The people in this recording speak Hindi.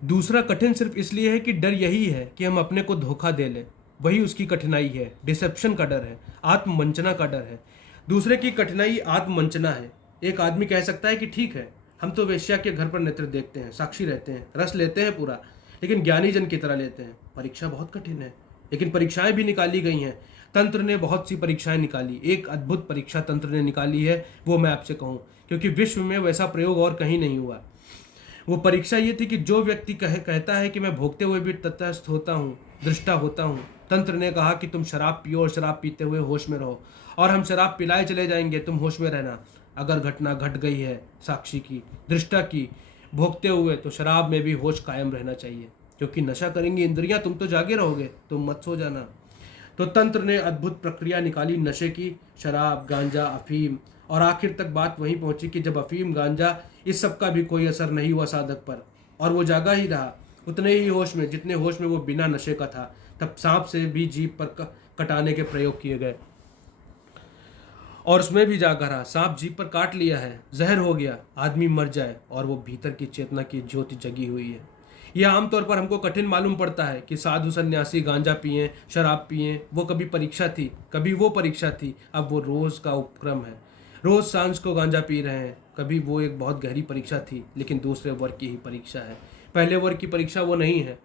दूसरा कठिन सिर्फ इसलिए है कि डर यही है कि हम अपने को धोखा दे लें। वही उसकी कठिनाई है, डिसेप्शन का डर है, आत्मवंचना का डर है। दूसरे की कठिनाई आत्मवंचना है। एक आदमी कह सकता है कि ठीक है, हम तो वेश्या के घर पर नेत्र देखते हैं, साक्षी रहते हैं, रस लेते हैं पूरा, लेकिन ज्ञानी जन की तरह लेते हैं। परीक्षा बहुत कठिन है, लेकिन परीक्षाएं भी निकाली गई हैं। तंत्र ने बहुत सी परीक्षाएं निकाली, एक अद्भुत परीक्षा तंत्र ने निकाली है, वो मैं आपसे कहूँ, क्योंकि विश्व में वैसा प्रयोग और कहीं नहीं हुआ। वो परीक्षा ये थी कि जो व्यक्ति कहता है कि मैं भोगते हुए भी तटस्थ होता हूँ, दृष्टा होता हूँ। तंत्र ने कहा कि तुम शराब पियो और शराब पीते हुए होश में रहो, और हम शराब पिलाए चले जाएंगे, तुम होश में रहना। अगर घटना घट गई है साक्षी की, दृष्टा की, भोगते हुए, तो शराब में भी होश कायम रहना चाहिए, क्योंकि नशा करेंगी इंद्रियां, तुम तो जागे रहोगे, तुम मत सो जाना। तो तंत्र ने अद्भुत प्रक्रिया निकाली नशे की, शराब, गांजा, अफीम, और आखिर तक बात वहीं पहुंची कि जब अफीम, गांजा, इस सब का भी कोई असर नहीं हुआ साधक पर, और वो जागा ही रहा, उतने ही होश में जितने होश में वो बिना नशे का था। तब सांप से भी जीभ पर कटाने के प्रयोग किए गए, और उसमें भी जागा रहा। सांप जीभ पर काट लिया है, जहर हो गया, आदमी मर जाए, और वो भीतर की चेतना की ज्योति जगी हुई है। यह आमतौर पर हमको कठिन मालूम पड़ता है कि साधु सन्यासी गांजा पिए, शराब पिए, वो कभी परीक्षा थी, कभी वो परीक्षा थी, अब वो रोज का उपक्रम है। रोज सांझ को गांजा पी रहे हैं, कभी वो एक बहुत गहरी परीक्षा थी, लेकिन दूसरे वर्ग की ही परीक्षा है। पहले वर्ग की परीक्षा वो नहीं है,